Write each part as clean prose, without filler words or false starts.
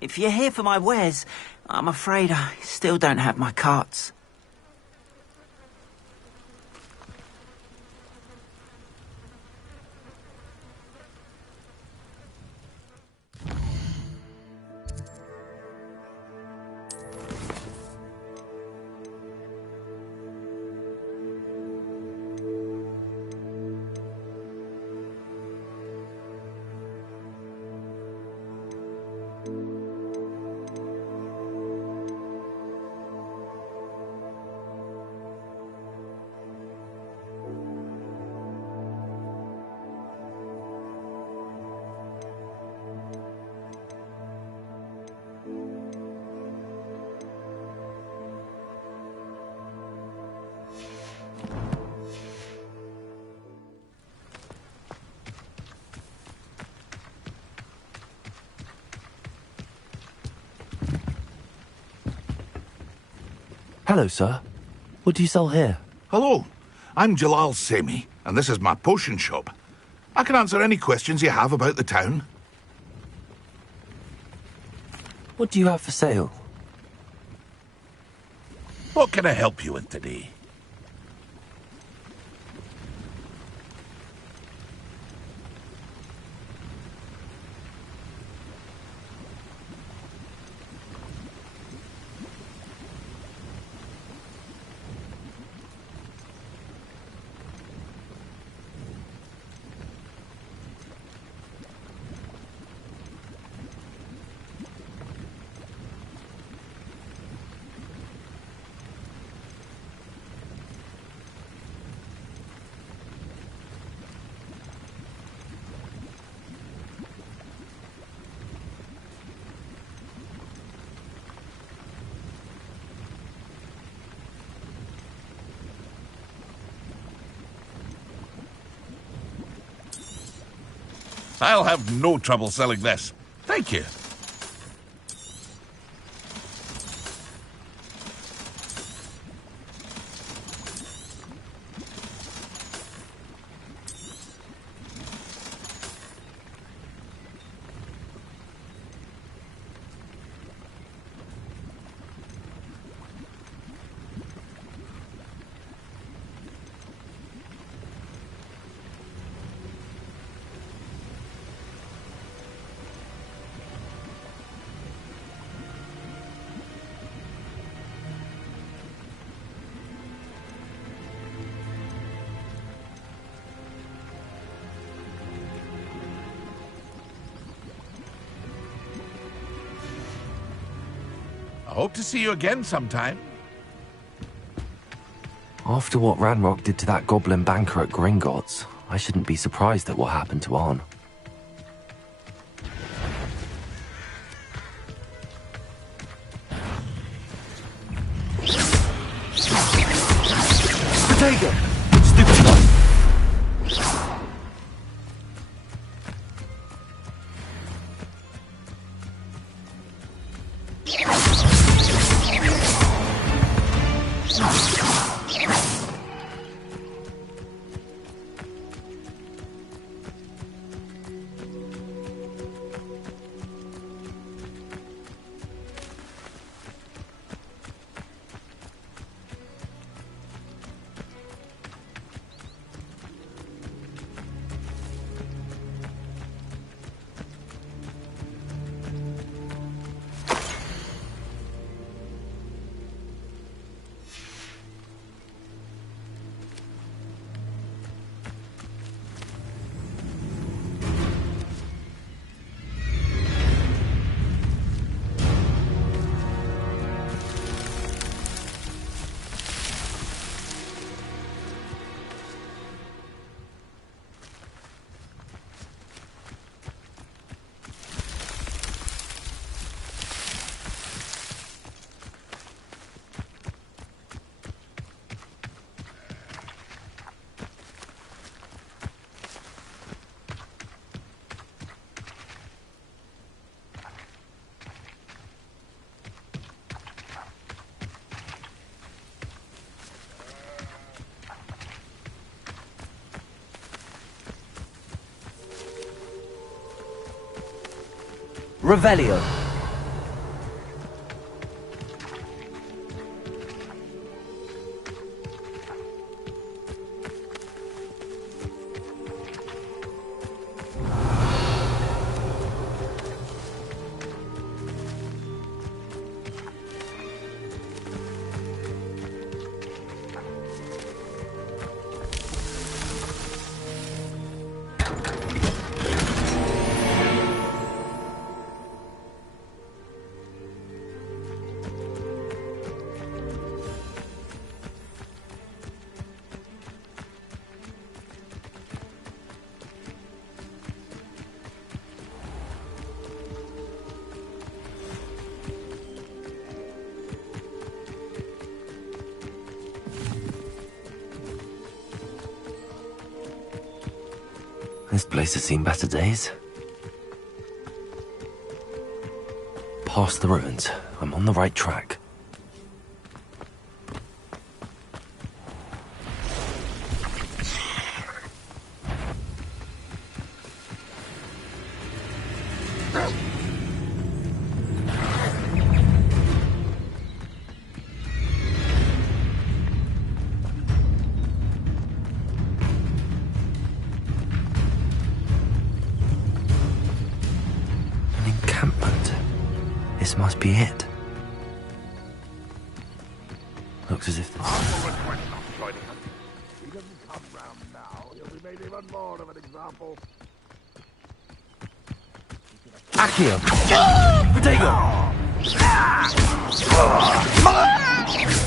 If you're here for my wares, I'm afraid I still don't have my carts. Hello, sir. What do you sell here? Hello, I'm Jalal Semi, and this is my potion shop. I can answer any questions you have about the town. What do you have for sale? What can I help you with today? I'll have no trouble selling this. Thank you. I hope to see you again sometime. After what Ranrock did to that goblin banker at Gringotts, I shouldn't be surprised at what happened to Arn. Potato! Stupid one! Revelio. This place has seen better days. Past the ruins. I'm on the right track. This must be it. Looks as if there's... He doesn't come round now. He'll be made even more of an example. Accio! Protego!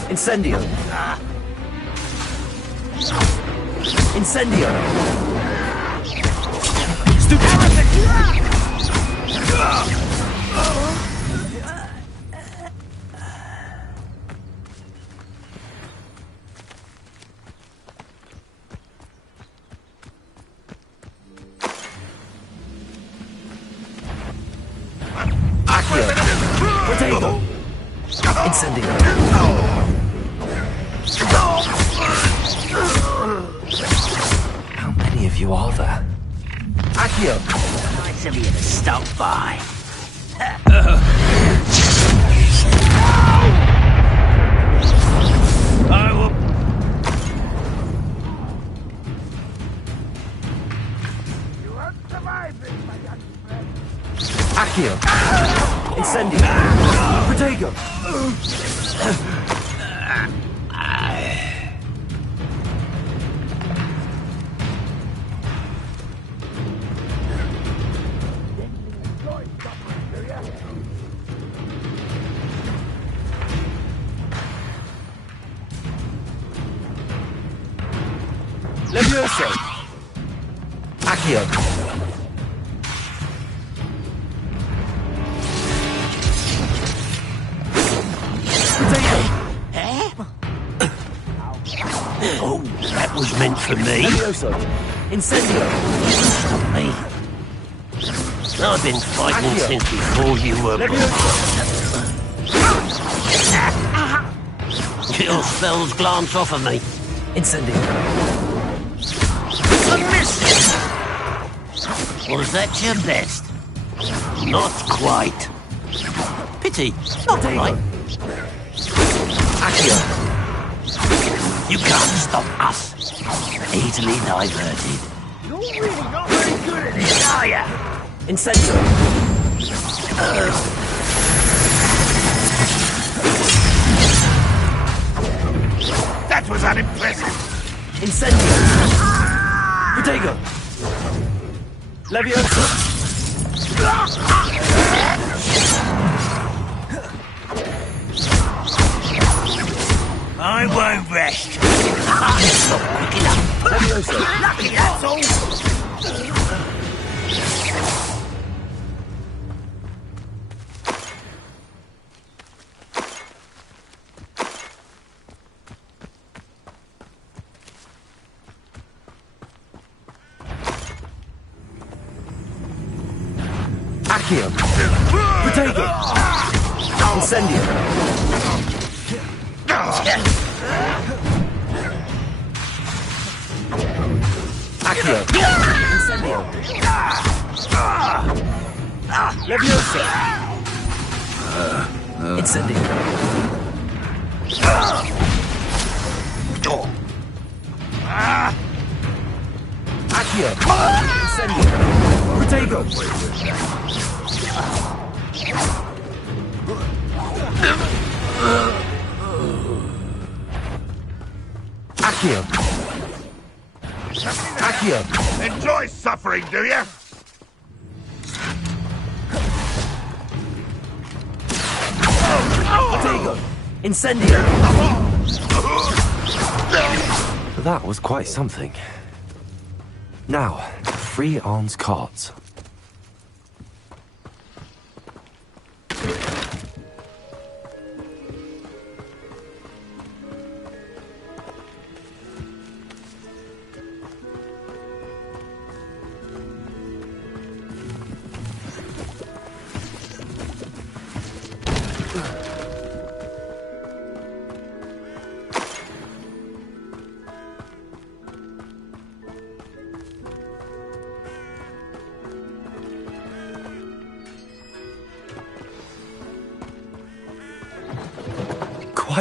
Incendio! Incendio! Stupid! Protego! Incendio! How many of you are there? Accio! Nice of you to stop by. I will. You won't survive this, my young friend. Accio! Incendio! Protego! Levioso! Accio! Oh, that was meant for me. Levioso! Incendio! Stop me. I've been fighting Accio. since before you were born. Your spells glance off of me. Incendio! A miss! Was that your best? Not quite. Pity. Not right. Accio! You can't stop us. Easily diverted. You're really not very good at it, are ya? Incendio! That was unimpressive. Incendio! Protego! Levioso! I won't rest. Not quick enough. Levioso! Lucky, that's all. Accio! Protego! Incendio! Accio! Incendio! Levioso! Incendio! Accio! Incendio! Protego! Accio! Accio! Enjoy suffering, do you? Protego! Incendio! That was quite something. Now, free arms cards.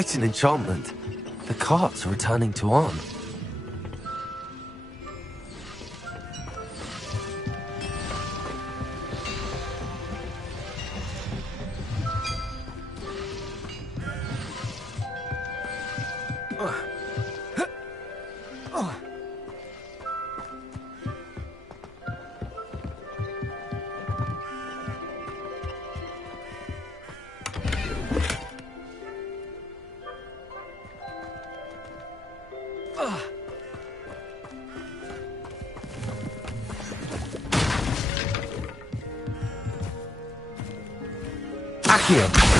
quite an enchantment. The carts are returning to Arn. Accio!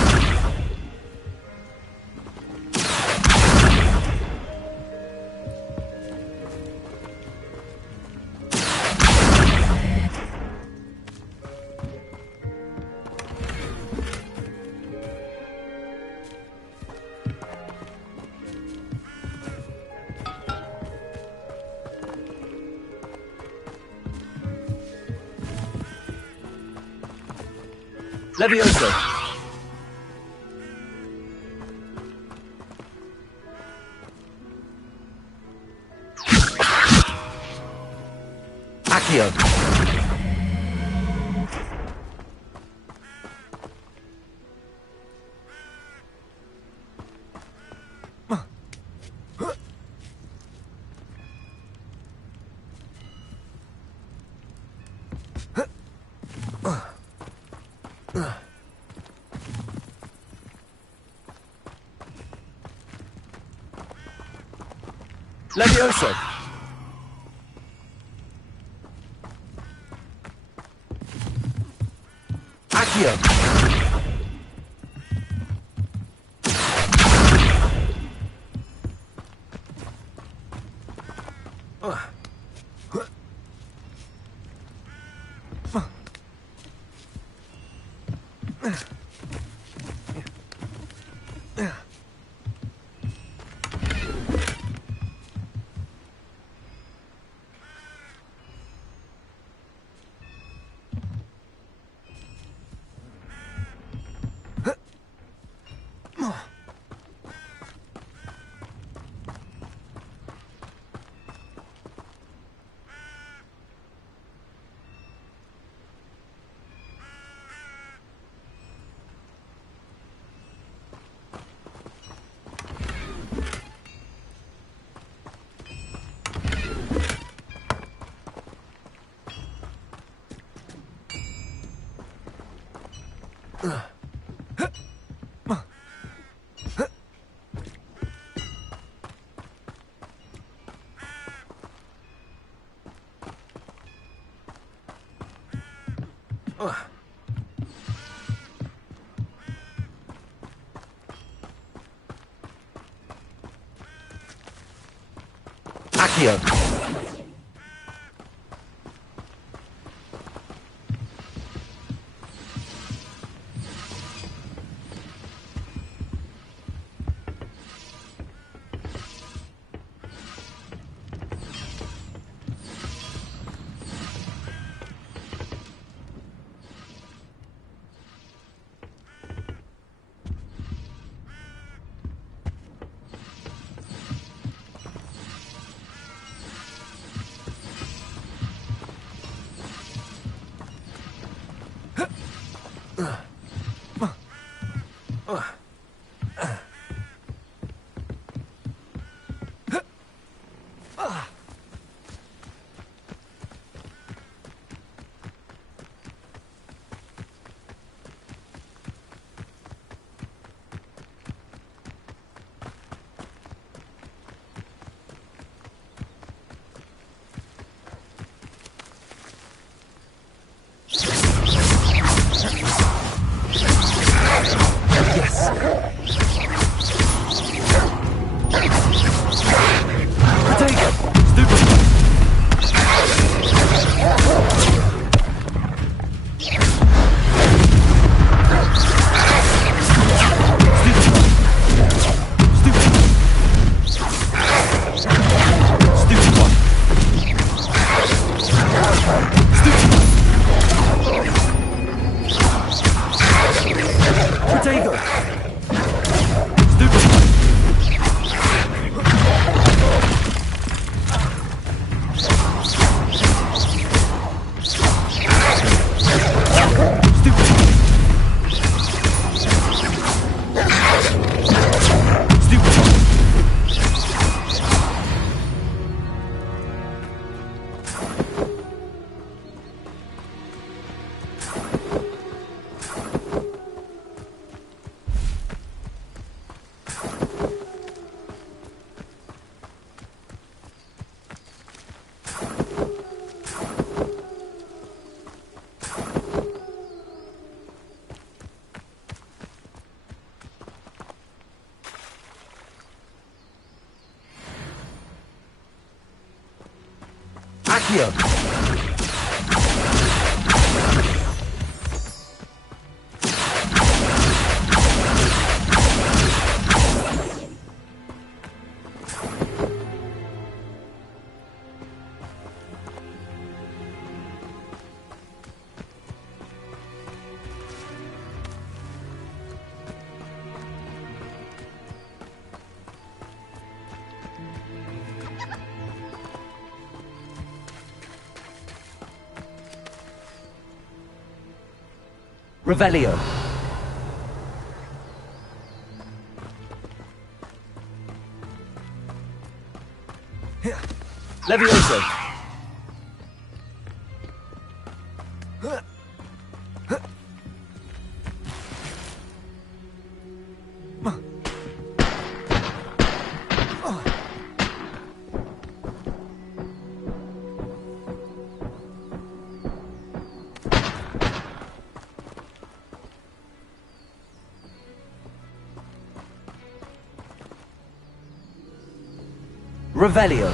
Levioso! Accio! Levioso! Accio! Accio! Accio. Revelio. Levioso. Revelio.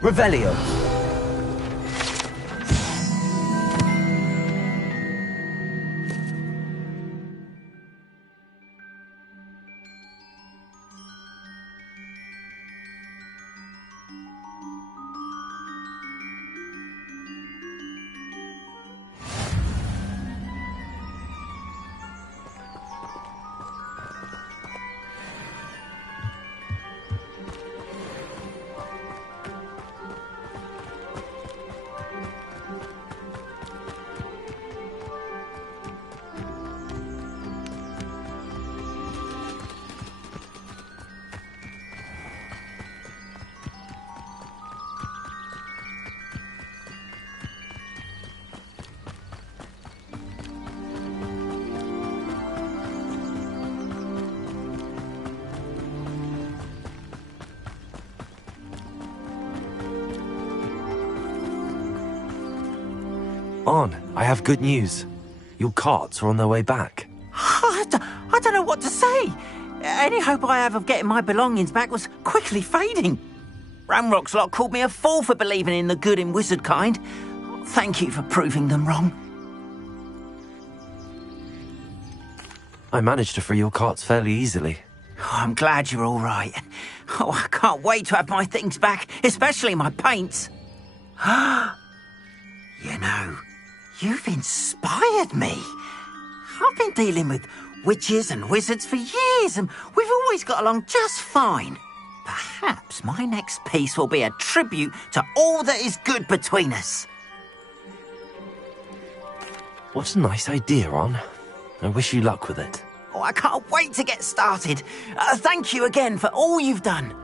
Revelio. On, I have good news. Your carts are on their way back. I don't know what to say. Any hope I have of getting my belongings back was quickly fading. Ramrock's lot called me a fool for believing in the good in wizard kind. Thank you for proving them wrong. I managed to free your carts fairly easily. Oh, I'm glad you're all right. Oh, I can't wait to have my things back, especially my paints. You know, you've inspired me. I've been dealing with witches and wizards for years, and we've always got along just fine. Perhaps my next piece will be a tribute to all that is good between us. What a nice idea, On. I wish you luck with it. Oh, I can't wait to get started. Thank you again for all you've done.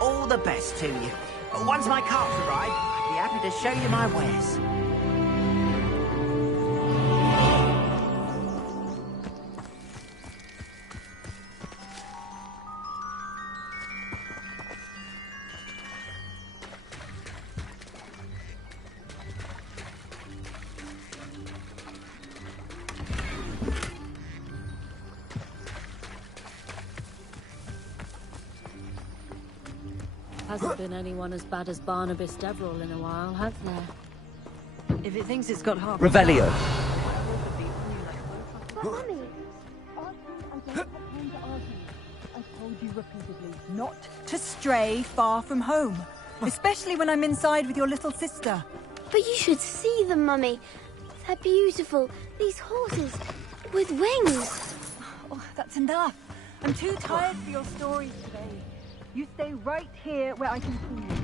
All the best to you. Once my carts arrive, I'd be happy to show you my wares. Hasn't been anyone as bad as Barnabas Deverell in a while, has there? If it thinks it's got half... Revelio. Mummy, I don't have time to argue. I told you repeatedly not to stray far from home, especially when I'm inside with your little sister. But you should see them, Mummy. They're beautiful. These horses with wings. Oh, that's enough. I'm too tired for your stories today. You stay right here where I can see you.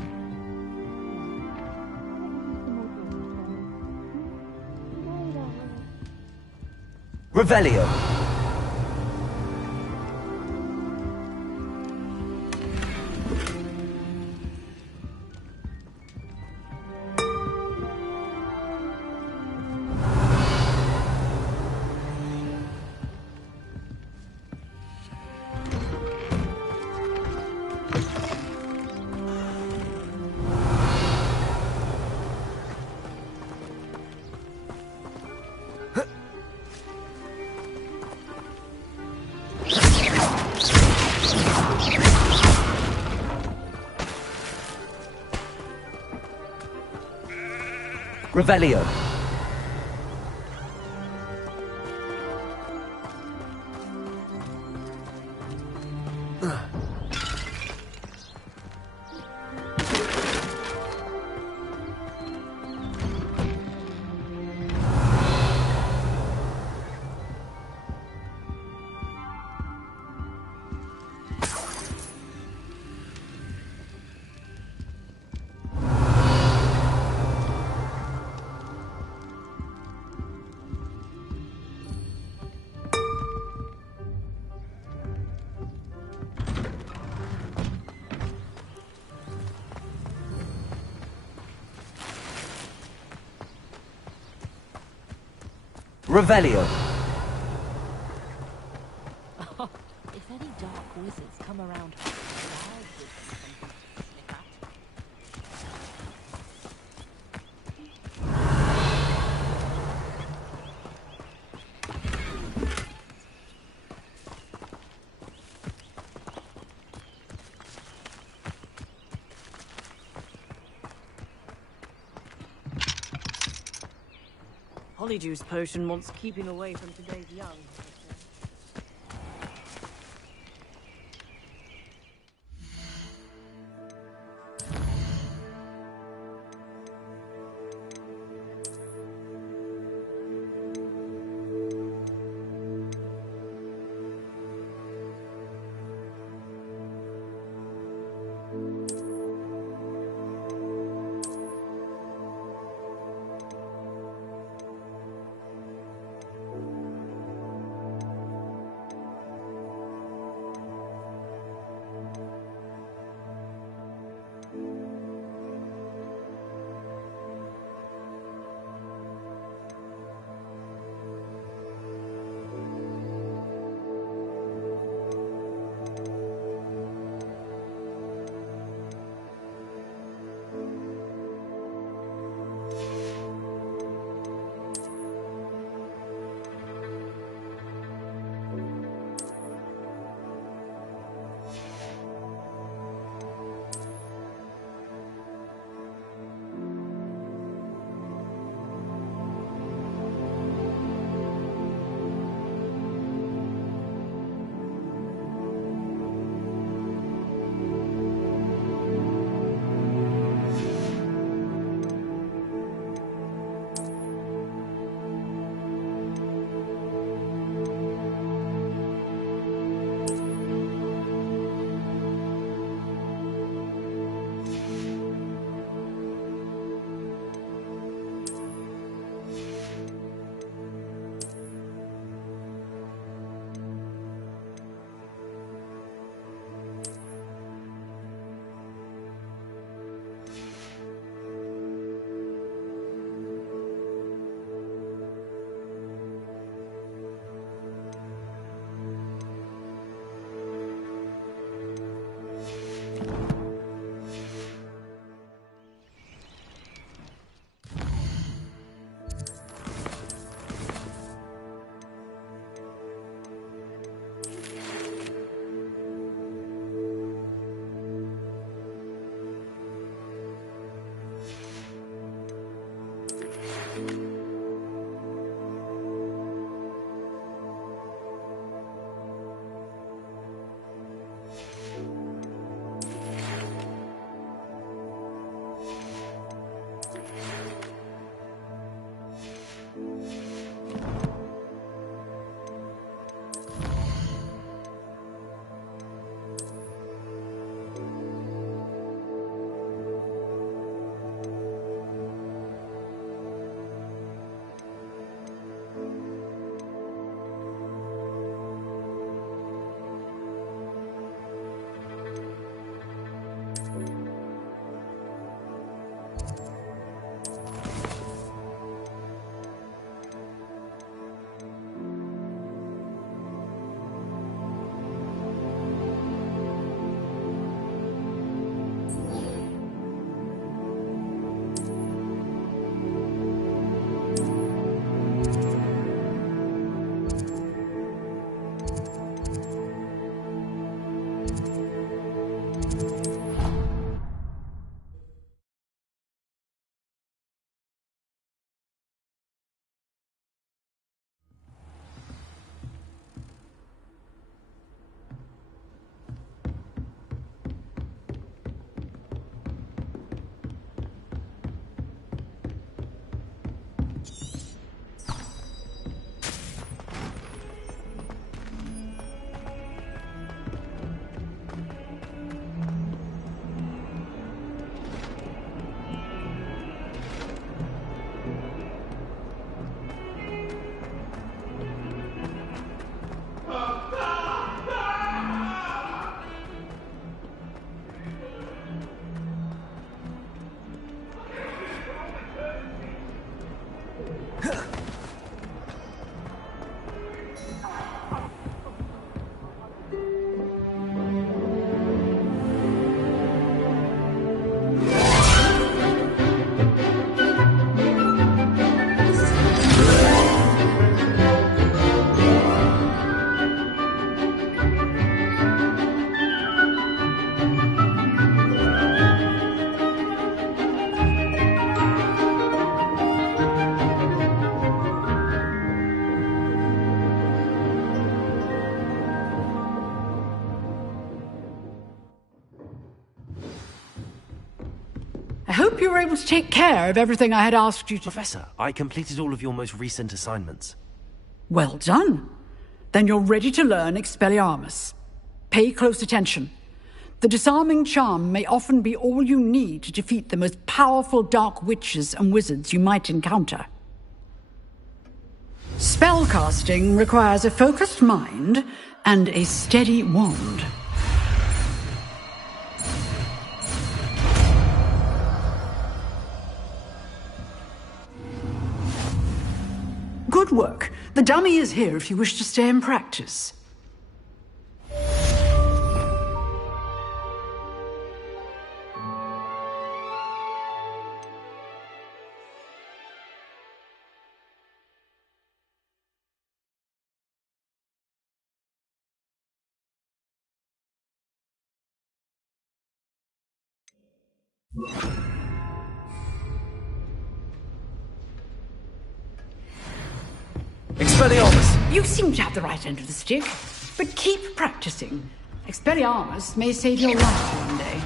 Revelio. Revelio. Revelio. If any dark wizards come around, wild wizards, something to sniff at. Polyjuice potion wants keeping away from today's young. hope you were able to take care of everything I had asked you to. Professor, I completed all of your most recent assignments. Well done. Then you're ready to learn Expelliarmus. Pay close attention. The disarming charm may often be all you need to defeat the most powerful dark witches and wizards you might encounter. Spellcasting requires a focused mind and a steady wand. Good work. The dummy is here if you wish to stay and practice. Expelliarmus! You seem to have the right end of the stick, but keep practicing. Expelliarmus may save your life one day.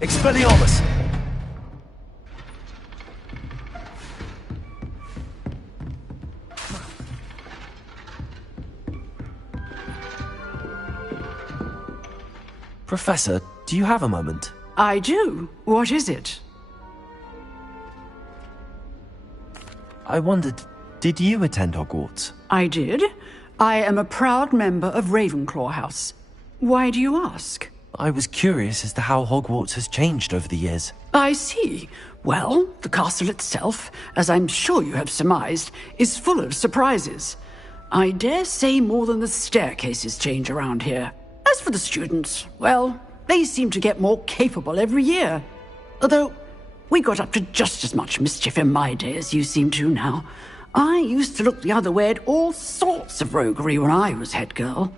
Expelliarmus! Professor, do you have a moment? I do. What is it? I wondered, did you attend Hogwarts? I did. I am a proud member of Ravenclaw House. Why do you ask? I was curious as to how Hogwarts has changed over the years. I see. Well, the castle itself, as I'm sure you have surmised, is full of surprises. I dare say more than the staircases change around here. As for the students, well, they seem to get more capable every year. Although, we got up to just as much mischief in my day as you seem to now. I used to look the other way at all sorts of roguery when I was head girl.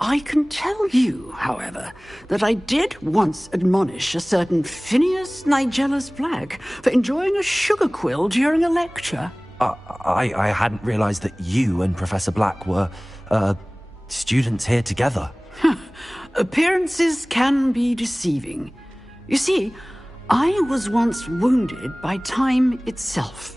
I can tell you, however, that I did once admonish a certain Phineas Nigellus Black for enjoying a sugar quill during a lecture. I hadn't realized that you and Professor Black were, students here together. Appearances can be deceiving. You see, I was once wounded by time itself.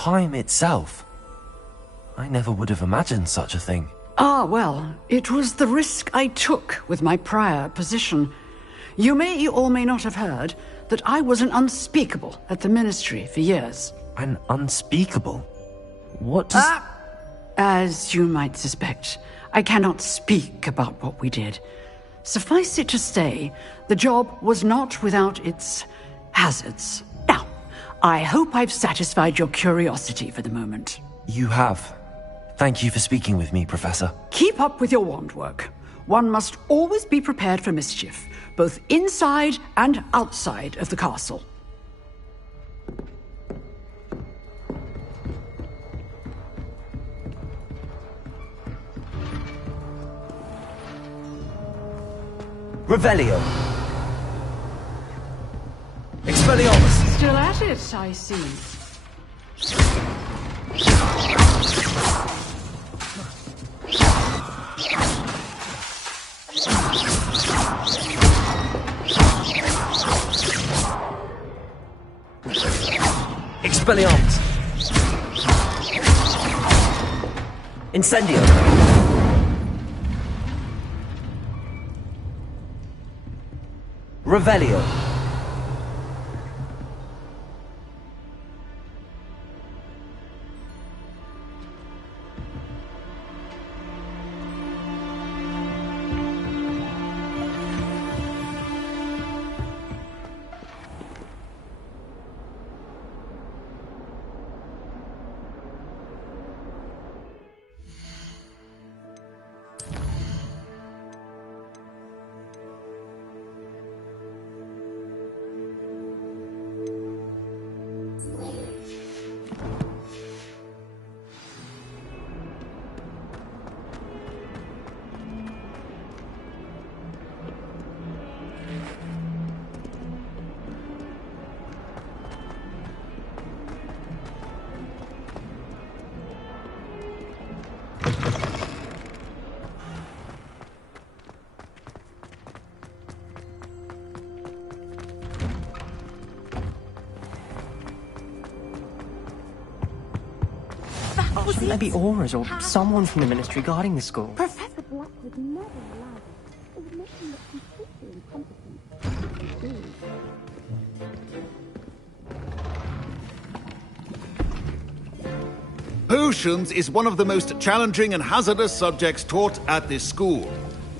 time itself. I never would have imagined such a thing. Ah, well, it was the risk I took with my prior position. You may or may not have heard that I was an unspeakable at the Ministry for years. An unspeakable? What does... As you might suspect, I cannot speak about what we did. Suffice it to say, the job was not without its hazards. Now, I hope I've satisfied your curiosity for the moment. You have. Thank you for speaking with me, Professor. Keep up with your wand work. One must always be prepared for mischief, both inside and outside of the castle. Revelio. Expelliarmus. Still at it, I see. Expelliarmus. Incendio. Revelio. Shouldn't there be auras or someone from the Ministry guarding the school? Professor Black would never allow this. It would make him look completely incompetent. Potions is one of the most challenging and hazardous subjects taught at this school.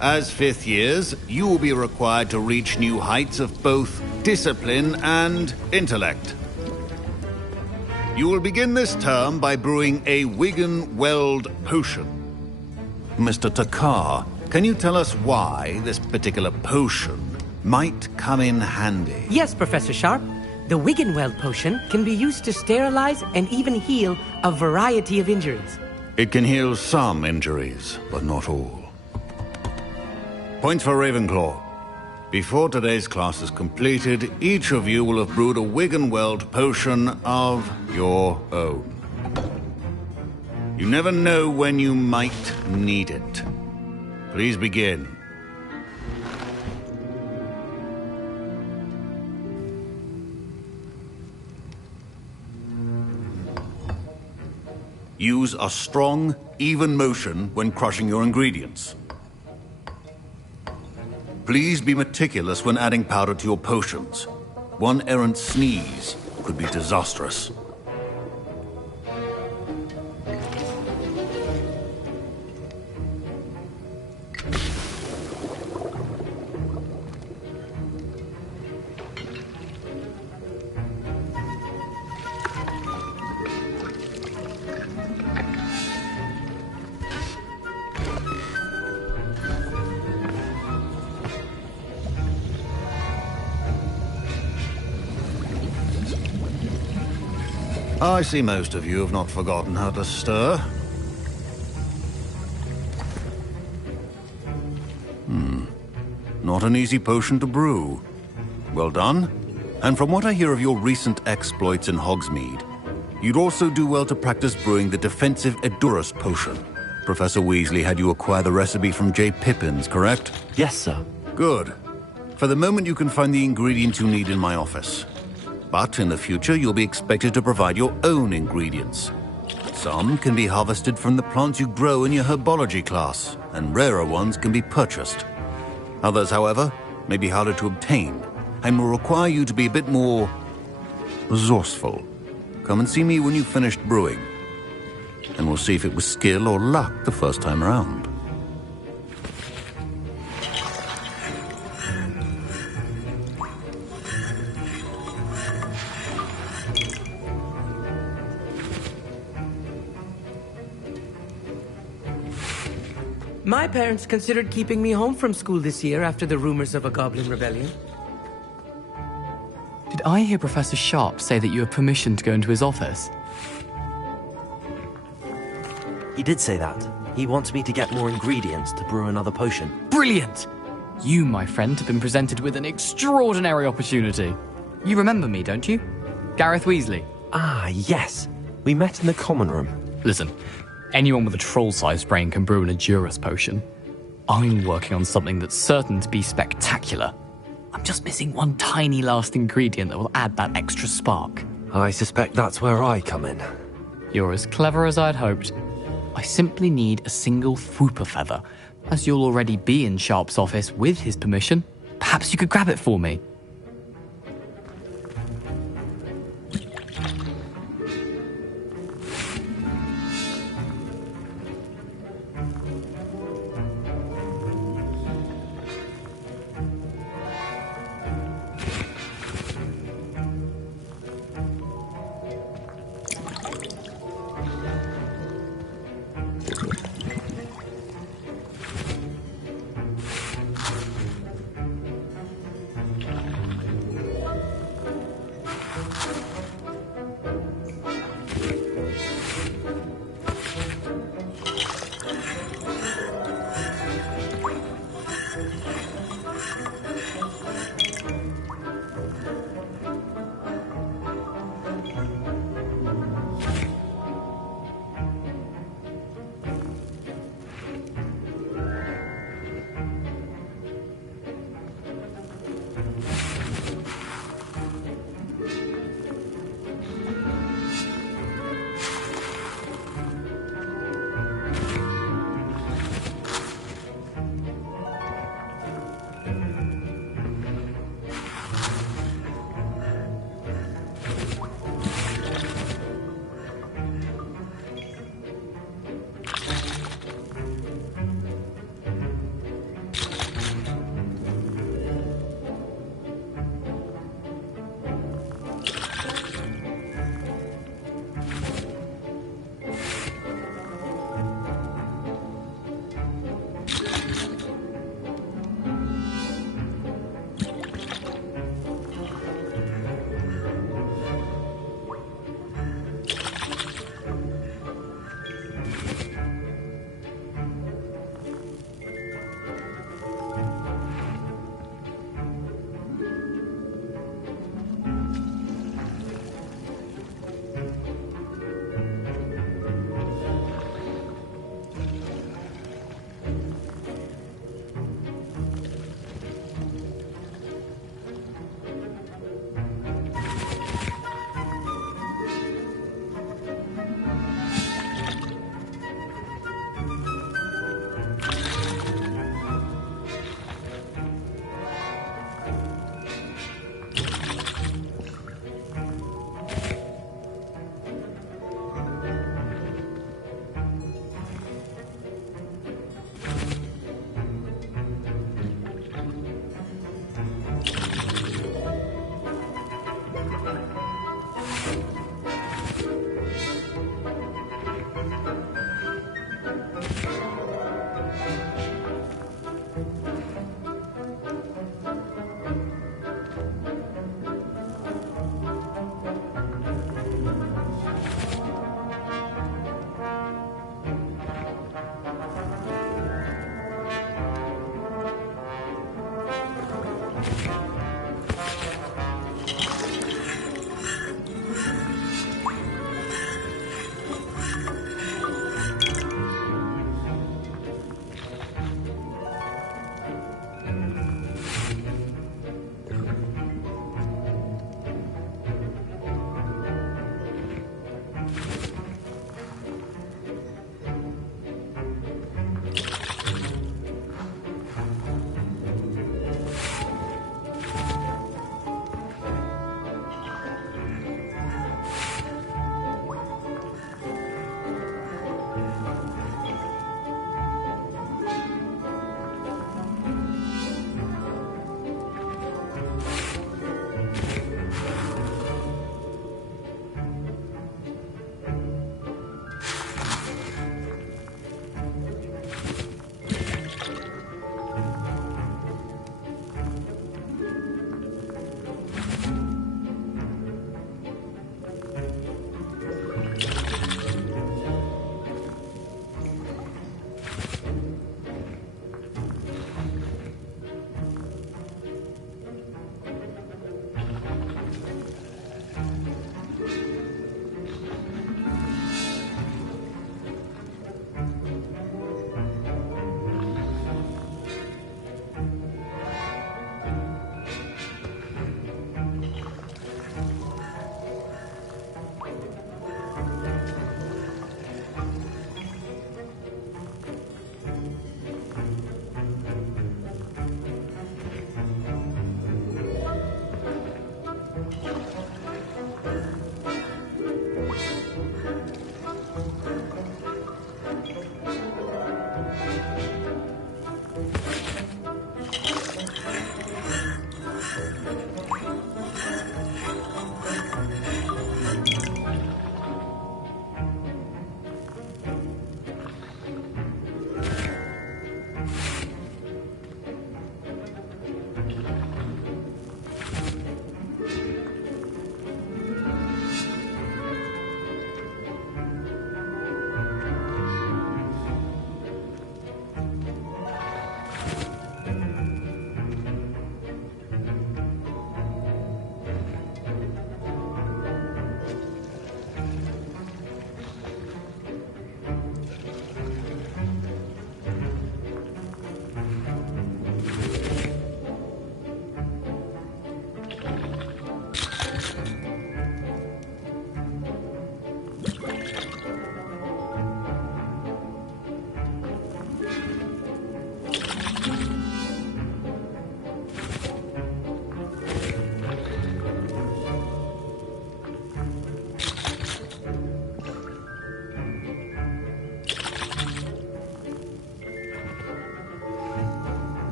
As fifth years, you will be required to reach new heights of both discipline and intellect. You will begin this term by brewing a Wigan-Weld potion. Mr. Takar, can you tell us why this particular potion might come in handy? Yes, Professor Sharp. The Wigan-Weld potion can be used to sterilize and even heal a variety of injuries. It can heal some injuries, but not all. Points for Ravenclaw. Before today's class is completed, each of you will have brewed a Wigan-Weld potion of your own. You never know when you might need it. Please begin. Use a strong, even motion when crushing your ingredients. Please be meticulous when adding powder to your potions. One errant sneeze could be disastrous. I see most of you have not forgotten how to stir. Not an easy potion to brew. Well done. And from what I hear of your recent exploits in Hogsmeade, you'd also do well to practice brewing the defensive Edurus potion. Professor Weasley had you acquire the recipe from J. Pippins, correct? Yes, sir. Good. For the moment, you can find the ingredients you need in my office. but in the future you'll be expected to provide your own ingredients. Some can be harvested from the plants you grow in your herbology class, and rarer ones can be purchased. Others, however, may be harder to obtain, and will require you to be a bit more resourceful. Come and see me when you've finished brewing, and we'll see if it was skill or luck the first time around. My parents considered keeping me home from school this year after the rumors of a goblin rebellion. Did I hear Professor Sharp say that you have permission to go into his office? He did say that. He wants me to get more ingredients to brew another potion. Brilliant! You, my friend, have been presented with an extraordinary opportunity. You remember me, don't you? Gareth Weasley. Ah, yes. We met in the common room. Listen, anyone with a troll-sized brain can brew an Edurus potion. I'm working on something that's certain to be spectacular. I'm just missing one tiny last ingredient that will add that extra spark. I suspect that's where I come in. You're as clever as I'd hoped. I simply need a single Fwooper feather. As you'll already be in Sharp's office with his permission, perhaps you could grab it for me.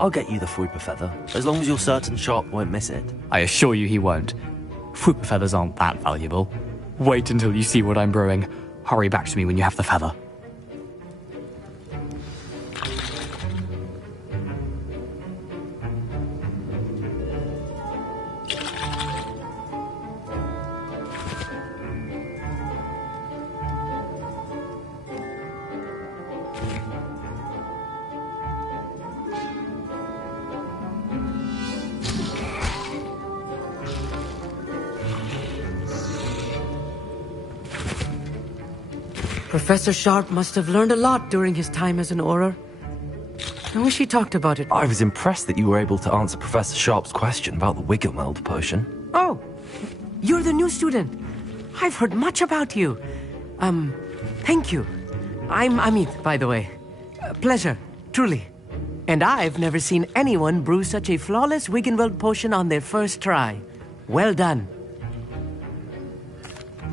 I'll get you the Fruiper Feather, as long as you're certain Sharp won't miss it. I assure you he won't. Fruit feathers aren't that valuable. Wait until you see what I'm brewing. Hurry back to me when you have the feather. Professor Sharp must have learned a lot during his time as an Auror. I wish he talked about it. I was impressed that you were able to answer Professor Sharp's question about the Wiggenweld potion. Oh, you're the new student. I've heard much about you. Thank you. I'm Amit, by the way. Pleasure, truly. And I've never seen anyone brew such a flawless Wiggenweld potion on their first try. Well done.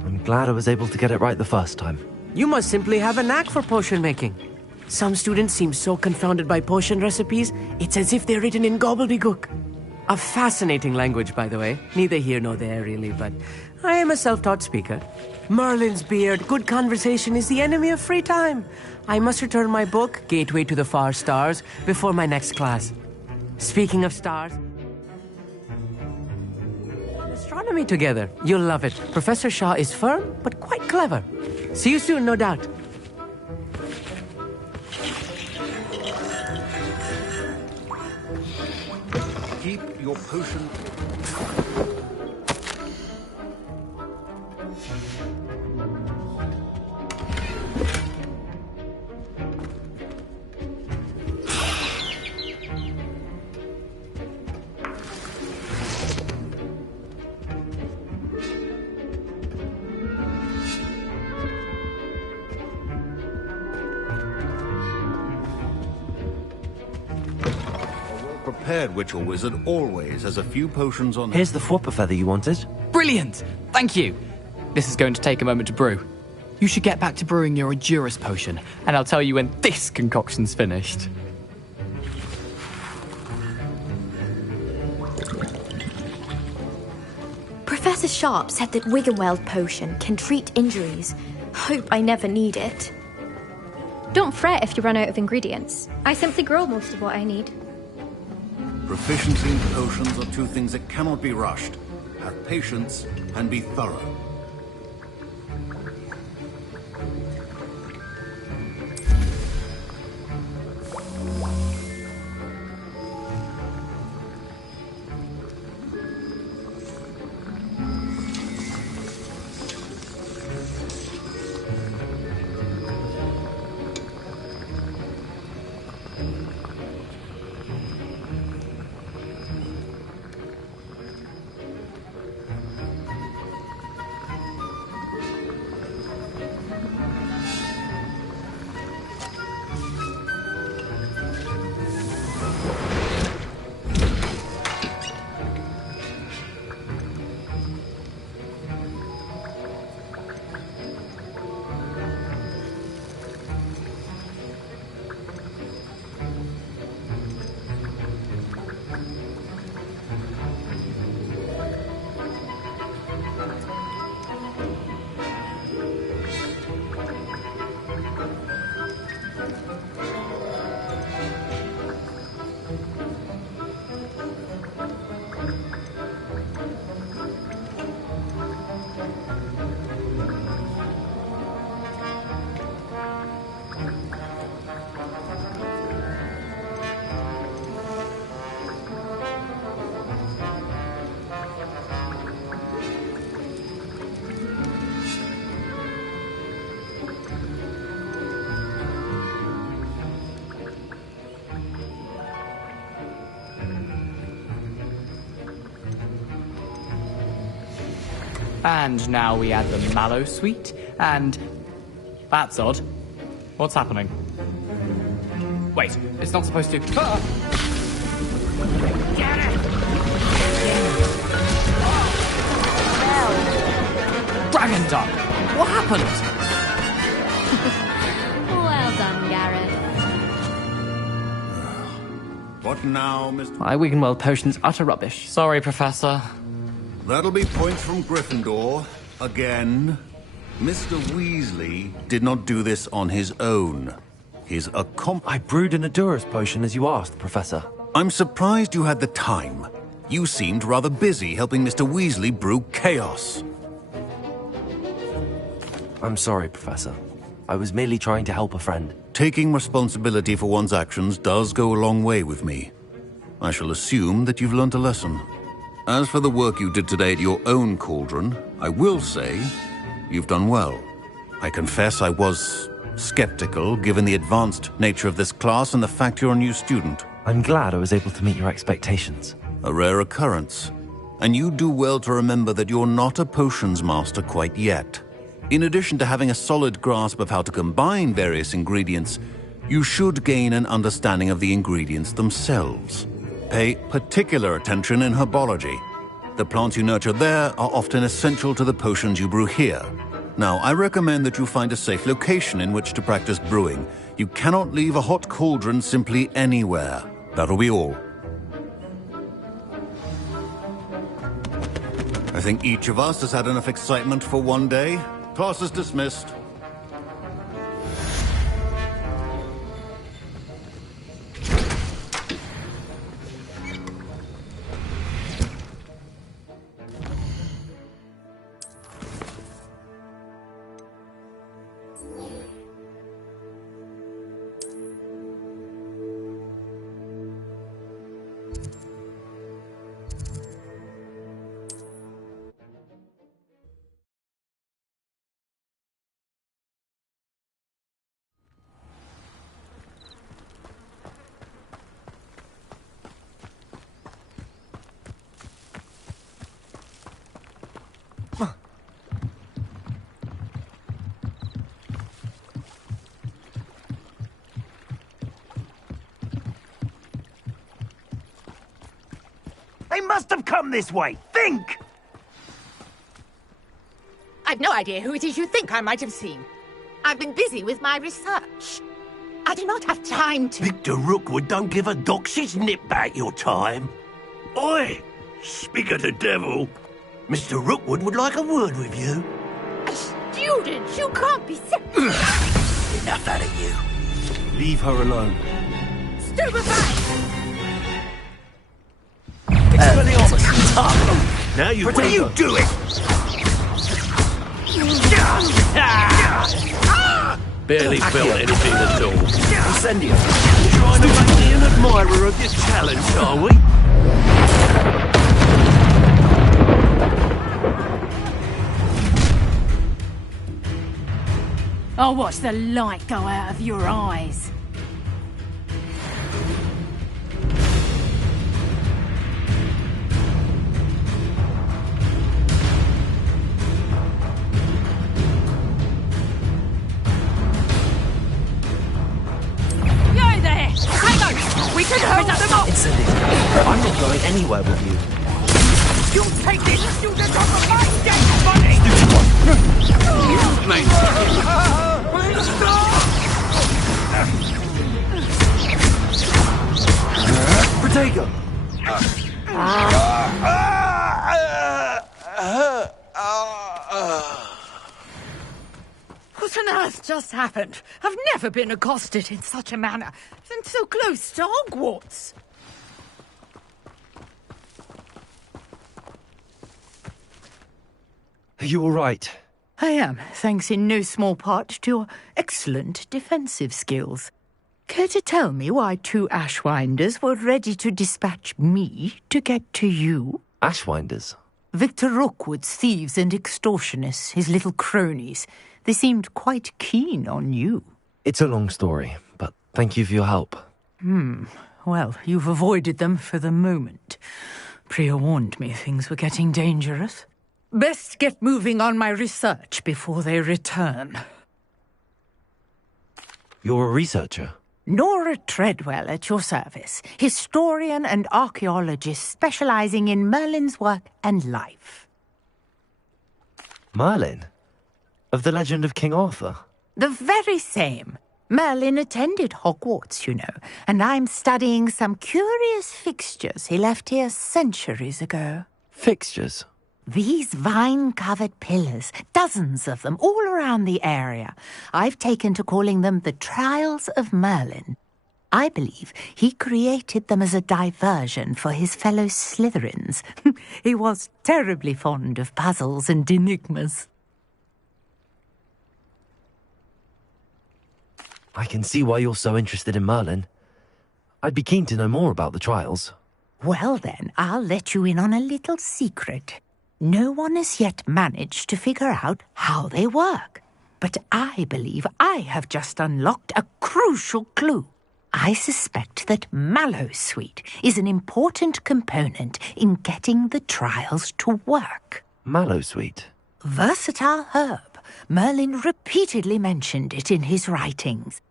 I'm glad I was able to get it right the first time. You must simply have a knack for potion making. Some students seem so confounded by potion recipes, it's as if they're written in gobbledygook. A fascinating language, by the way. Neither here nor there, really, but I am a self-taught speaker. Merlin's beard, good conversation is the enemy of free time. I must return my book, Gateway to the Far Stars, before my next class. Speaking of stars, astronomy together. You'll love it. Professor Shaw is firm, but quite clever. See you soon, no doubt. Keep your potion. Prepared witch or wizard always has a few potions on. Here's the Fruiper Feather you wanted. Brilliant! Thank you! This is going to take a moment to brew. You should get back to brewing your Juris potion, and I'll tell you when this concoction's finished. Professor Sharp said that Wiggenweld potion can treat injuries. Hope I never need it. Don't fret if you run out of ingredients. I simply grow most of what I need. Proficiency in potions are two things that cannot be rushed. Have patience and be thorough. And now we add the mallow sweet, and... That's odd. What's happening? Wait, it's not supposed to... Ah! Get it! Dragon Duck! What happened? Well done, Gareth. What now, Mr. My Wiggenweld potion's utter rubbish. Sorry, Professor. That'll be points from Gryffindor. Again. Mr. Weasley did not do this on his own. His I brewed an Adurus potion as you asked, Professor. I'm surprised you had the time. You seemed rather busy helping Mr. Weasley brew chaos. I'm sorry, Professor. I was merely trying to help a friend. Taking responsibility for one's actions does go a long way with me. I shall assume that you've learnt a lesson. As for the work you did today at your own cauldron, I will say you've done well. I confess I was skeptical, given the advanced nature of this class and the fact you're a new student. I'm glad I was able to meet your expectations. A rare occurrence. And you do well to remember that you're not a potions master quite yet. In addition to having a solid grasp of how to combine various ingredients, you should gain an understanding of the ingredients themselves. Pay particular attention in herbology. The plants you nurture there are often essential to the potions you brew here. Now, I recommend that you find a safe location in which to practice brewing. You cannot leave a hot cauldron simply anywhere. That'll be all. I think each of us has had enough excitement for one day. Class is dismissed. They must have come this way. Think! I've no idea who it is you think I might have seen. I've been busy with my research. I do not have time to... Victor Rookwood don't give a doxy's nip back your time. Oi! Speak of the devil. Mr. Rookwood would like a word with you. A student? You can't be serious. Enough out of you. Leave her alone. Stupefy! Now you... What are you doing? Barely felt anything at all. Incendio. Trying to make me an admirer of your challenge, are we? I'll watch the light go out of your eyes. We can hold them up! I'm not going anywhere with you. You take this student off of my dead body! You mate! Please stop! Protego! What on earth just happened? I've never been accosted in such a manner, and so close to Hogwarts. Are you all right? I am, thanks in no small part to your excellent defensive skills. Care to tell me why two Ashwinders were ready to dispatch me to get to you? Ashwinders? Victor Rookwood's thieves and extortionists, his little cronies. They seemed quite keen on you. It's a long story, but thank you for your help. Well, you've avoided them for the moment. Priya warned me things were getting dangerous. Best get moving on my research before they return. You're a researcher? Nora Treadwell at your service, historian and archaeologist specializing in Merlin's work and life. Merlin? Of the legend of King Arthur? The very same. Merlin attended Hogwarts, you know, and I'm studying some curious fixtures he left here centuries ago. Fixtures? These vine-covered pillars, dozens of them, all around the area. I've taken to calling them the Trials of Merlin. I believe he created them as a diversion for his fellow Slytherins. He was terribly fond of puzzles and enigmas. I can see why you're so interested in Merlin. I'd be keen to know more about the trials. Well then, I'll let you in on a little secret. No one has yet managed to figure out how they work. But I believe I have just unlocked a crucial clue. I suspect that Mallowsweet is an important component in getting the trials to work. Mallowsweet? Versatile herb. Merlin repeatedly mentioned it in his writings.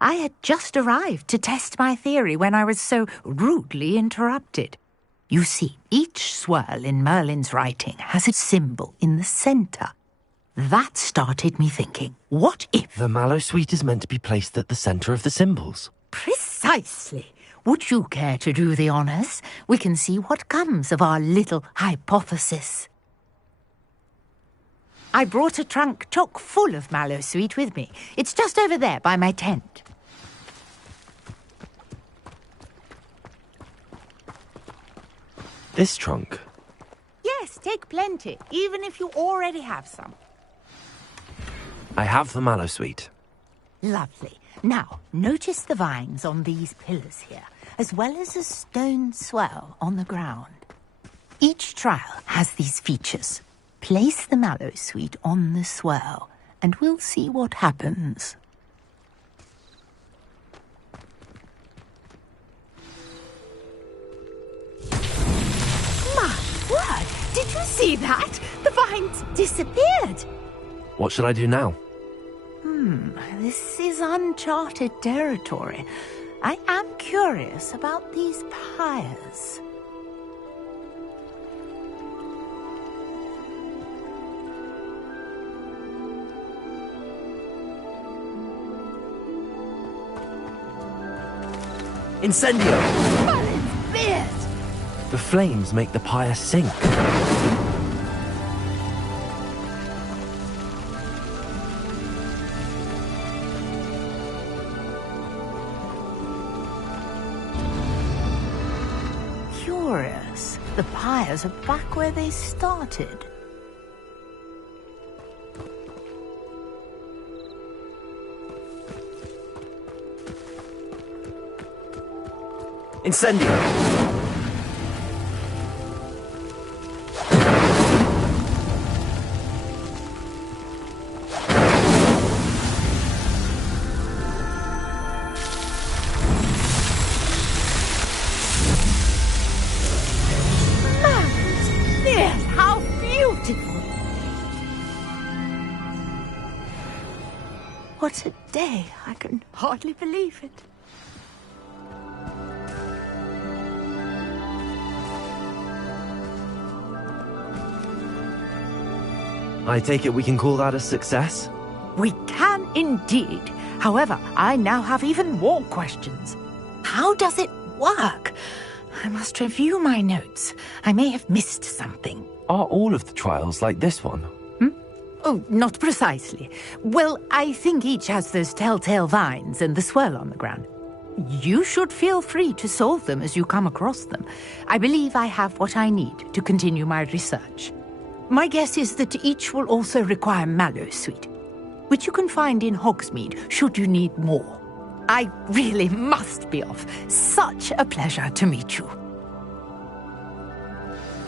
I had just arrived to test my theory when I was so rudely interrupted. You see, each swirl in Merlin's writing has a symbol in the centre. That started me thinking, what if... The Mallowsweet is meant to be placed at the centre of the symbols. Precisely. Would you care to do the honours? We can see what comes of our little hypothesis. I brought a trunk chock full of Mallowsweet with me. It's just over there by my tent. This trunk? Yes, take plenty, even if you already have some. I have the Mallowsweet. Lovely. Now, notice the vines on these pillars here, as well as a stone swirl on the ground. Each trial has these features. Place the Mallowsweet on the swirl, and we'll see what happens. My word! Did you see that? The vines disappeared! What should I do now? This is uncharted territory. I am curious about these pyres. Incendio! Merlin's beard! The flames make the pyre sink. Curious. The pyres are back where they started. Incendio! What a day. I can hardly believe it. I take it we can call that a success? We can indeed. However, I now have even more questions. How does it work? I must review my notes. I may have missed something. Are all of the trials like this one? Oh, not precisely. Well, I think each has those telltale vines and the swirl on the ground. You should feel free to solve them as you come across them. I believe I have what I need to continue my research. My guess is that each will also require Mallowsweet, which you can find in Hogsmeade should you need more. I really must be off. Such a pleasure to meet you.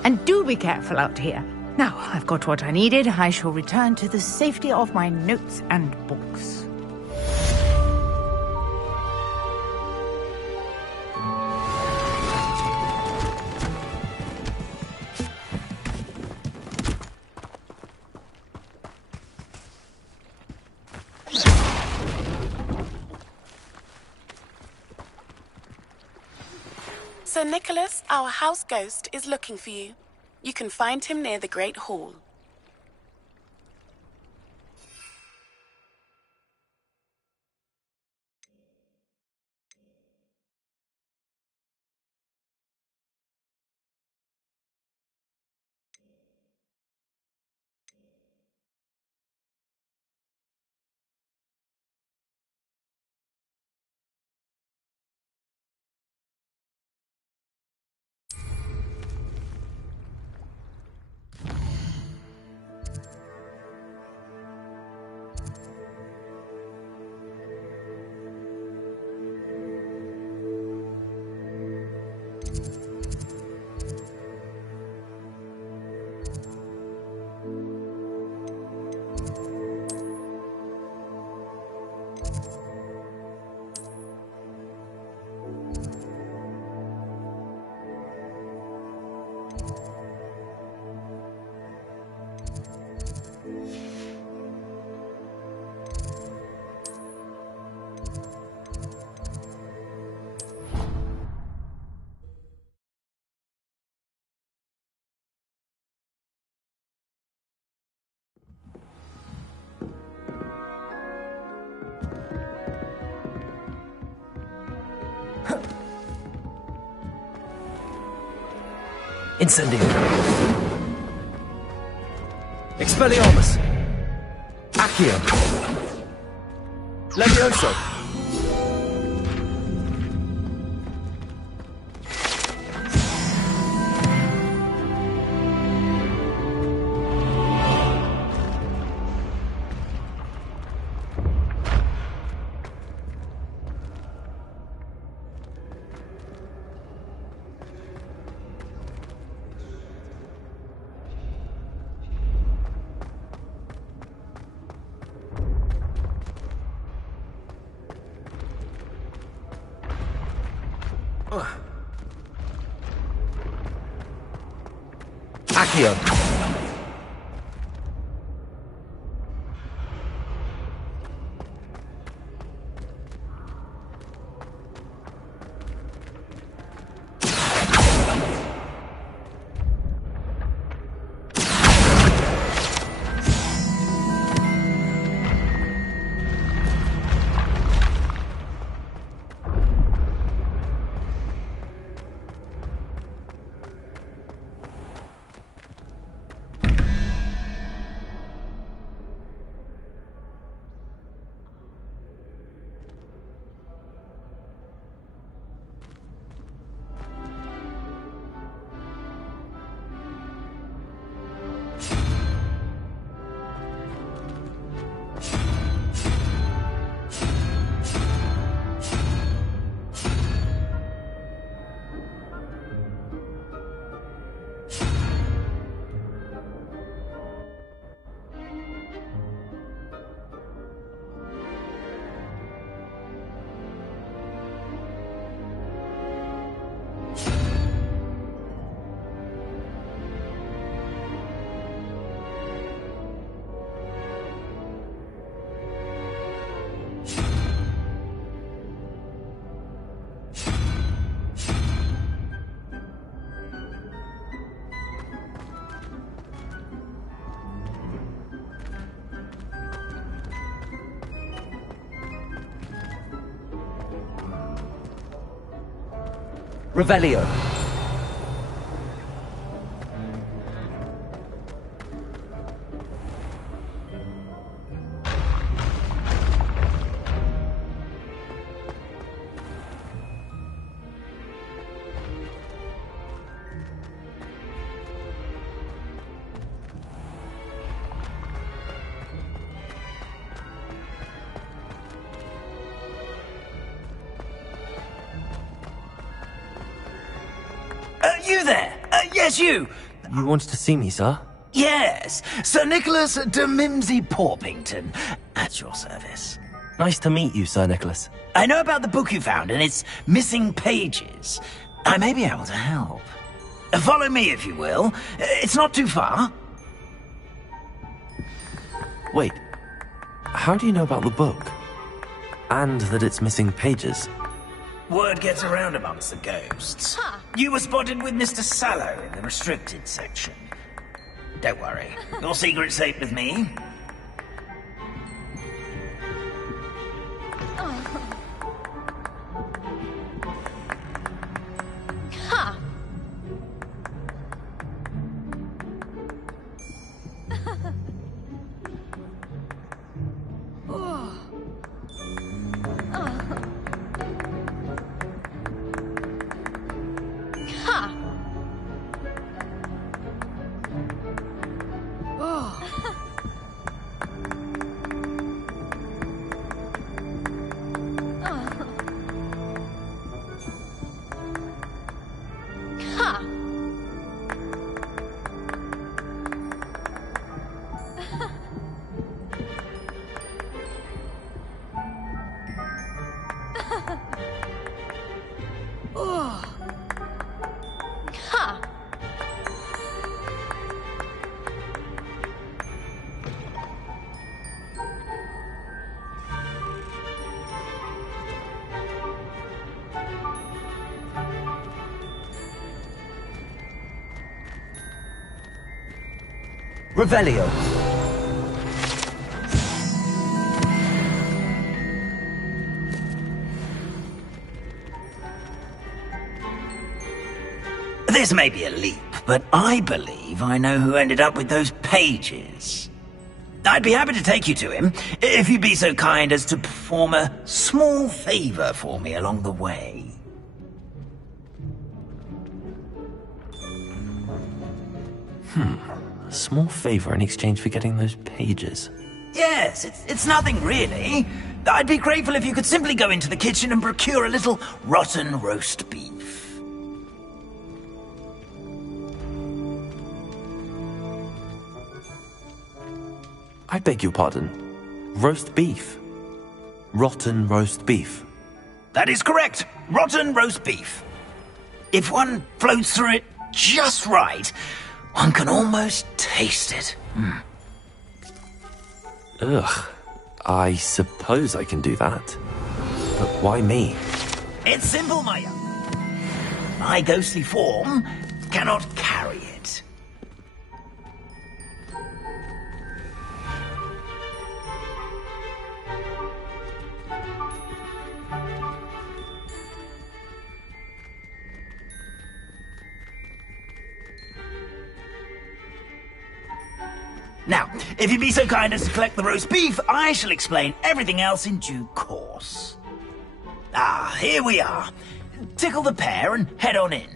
And do be careful out here. Now, I've got what I needed. I shall return to the safety of my notes and books. Sir Nicholas, our house ghost, is looking for you. You can find him near the Great Hall. Incendio. Expelliarmus. Accio. Levioso. Accio. Revelio. You there? Yes, you. You wanted to see me, sir? Yes, Sir Nicholas de Mimsy Porpington, at your service. Nice to meet you, Sir Nicholas. I know about the book you found and its missing pages. I may be able to help. Follow me, if you will. It's not too far. Wait, how do you know about the book? And that it's missing pages? Word gets around amongst the ghosts. You were spotted with Mr. Sallow in the restricted section. Don't worry, your secret's safe with me. Ha! Ha! Revelio. This may be a leap, but I believe I know who ended up with those pages. I'd be happy to take you to him, if you'd be so kind as to perform a small favor for me along the way. A small favor in exchange for getting those pages. Yes, it's nothing really. I'd be grateful if you could simply go into the kitchen and procure a little rotten roast beef. I beg your pardon. Roast beef. Rotten roast beef. That is correct. Rotten roast beef. If one floats through it just right, one can almost taste it. Ugh. I suppose I can do that. But why me? It's simple, my young. My ghostly form cannot carry it. Now, if you'd be so kind as to collect the roast beef, I shall explain everything else in due course. Ah, here we are. Tickle the pear and head on in.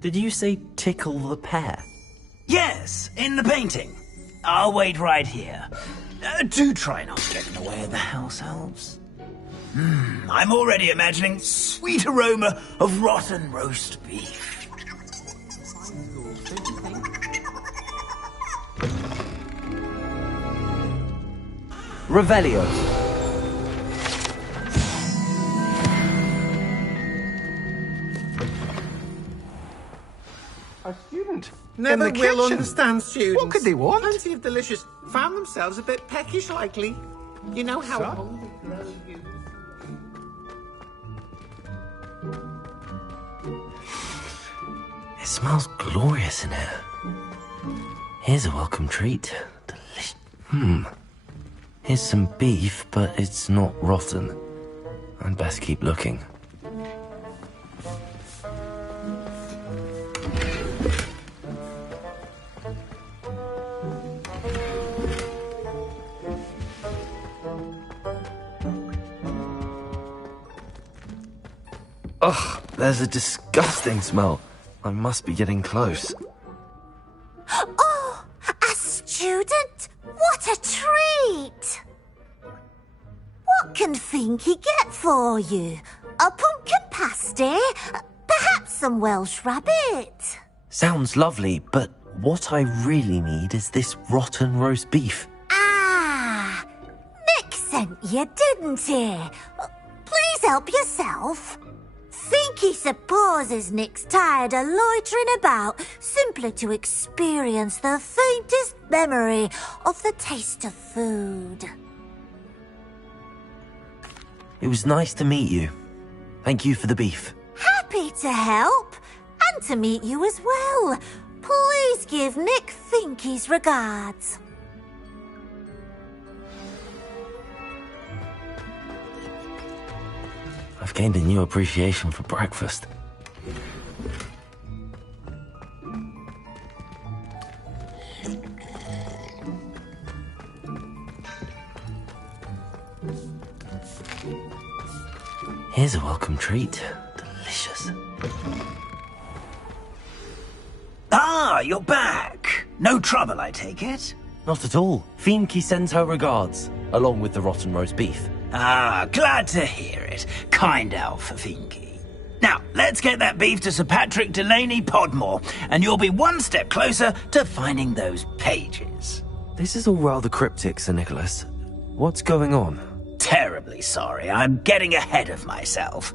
Did you say tickle the pear? Yes, in the painting. I'll wait right here. Do try not to get in the way of the house elves. I'm already imagining sweet aroma of rotten roast beef. Revelio. A student. Never in the will kitchen. understand students. What could they want? Plenty of delicious. Found themselves a bit peckish, likely. You know how Son? hungry grows you. It smells glorious in here. Here's a welcome treat. Here's some beef, but it's not rotten. I'd best keep looking. Ugh, there's a disgusting smell. I must be getting close. Oh, a student? What a treat! What can Finky get for you? A pumpkin pasty? Perhaps some Welsh rabbit? Sounds lovely, but what I really need is this rotten roast beef. Ah, Nick sent you, didn't he? Please help yourself. Finky supposes Nick's tired of loitering about simply to experience the faintest memory of the taste of food. It was nice to meet you. Thank you for the beef. Happy to help, and to meet you as well. Please give Nick Finky's regards. I've gained a new appreciation for breakfast. Here's a welcome treat. Delicious. Ah, you're back. No trouble, I take it? Not at all. Finky sends her regards, along with the rotten roast beef. Ah, glad to hear it. Kind elf for Finky. Now, let's get that beef to Sir Patrick Delaney Podmore, and you'll be one step closer to finding those pages. This is all rather cryptic, Sir Nicholas. What's going on? Terribly sorry. I'm getting ahead of myself.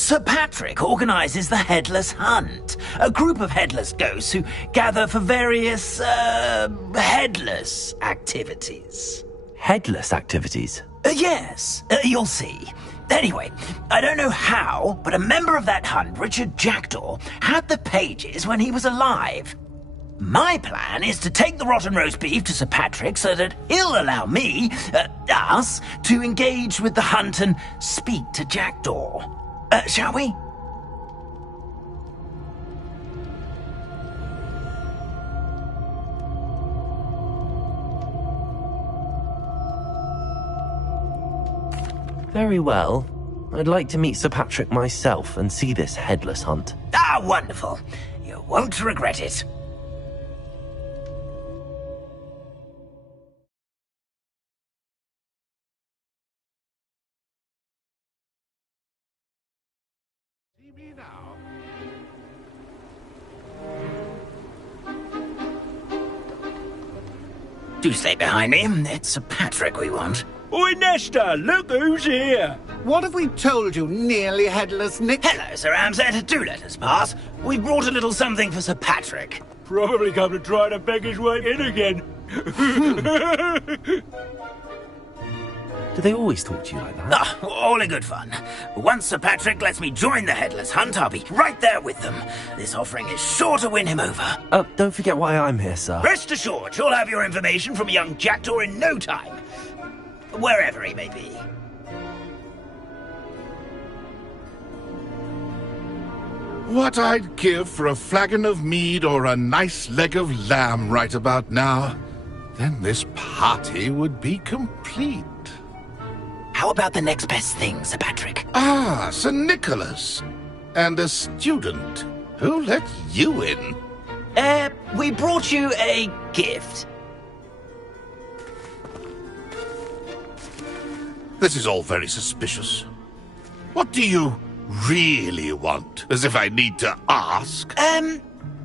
Sir Patrick organises the Headless Hunt, a group of headless ghosts who gather for various, headless activities. Headless activities? Yes, you'll see. Anyway, I don't know how, but a member of that hunt, Richard Jackdaw, had the pages when he was alive. My plan is to take the rotten roast beef to Sir Patrick so that he'll allow me, us, to engage with the hunt and speak to Jackdaw. Shall we? Very well. I'd like to meet Sir Patrick myself and see this headless hunt. Ah, wonderful. You won't regret it. Do stay behind me. It's Sir Patrick we want. Oi, Nesta, look who's here. What have we told you, nearly headless Nick? Hello, Sir Ramsay. Do let us pass. We brought a little something for Sir Patrick. Probably come to try to beg his way in again. Do they always talk to you like that? Ah, all in good fun. Once Sir Patrick lets me join the Headless Hunt, I'll be right there with them. This offering is sure to win him over. Don't forget why I'm here, sir. Rest assured, you'll have your information from young Jackdaw in no time. Wherever he may be. What I'd give for a flagon of mead or a nice leg of lamb right about now. Then this party would be complete. How about the next best thing, Sir Patrick? Ah, Sir Nicholas. And a student. Who let you in? We brought you a gift. This is all very suspicious. What do you really want? As if I need to ask.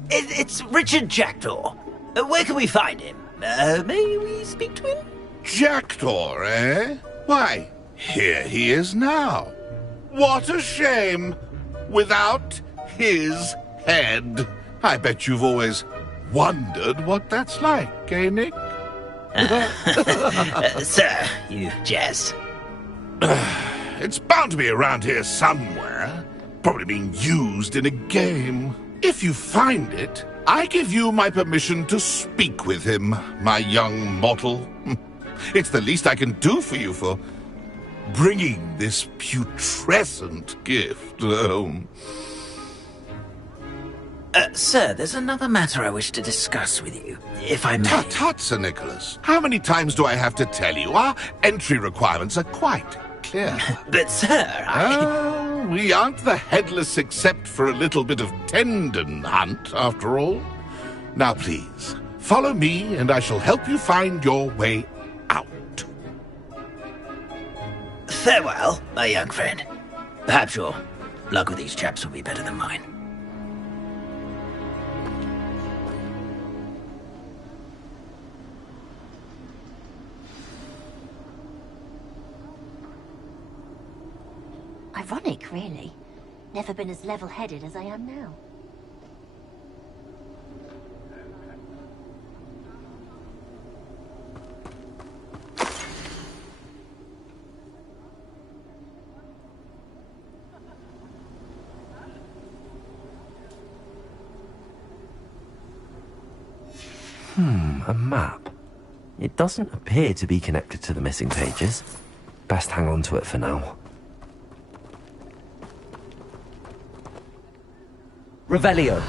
It's Richard Jackdaw. Where can we find him? May we speak to him? Jackdaw, eh? Why, here he is now. What a shame. Without his head. I bet you've always wondered what that's like, eh, Nick? Sir, you jest. It's bound to be around here somewhere. Probably being used in a game. If you find it, I give you my permission to speak with him, my young mortal. It's the least I can do for you for bringing this putrescent gift home. Sir, there's another matter I wish to discuss with you, if I may. Tut, tut, Sir Nicholas. How many times do I have to tell you? Our entry requirements are quite clear. But, sir, we aren't the headless except for a little bit of tendon hunt, after all. Now, please, follow me, and I shall help you find your way out. Farewell, my young friend. Perhaps your luck with these chaps will be better than mine. Ironic, really. Never been as level-headed as I am now. A map. It doesn't appear to be connected to the missing pages. Best hang on to it for now. Revelio.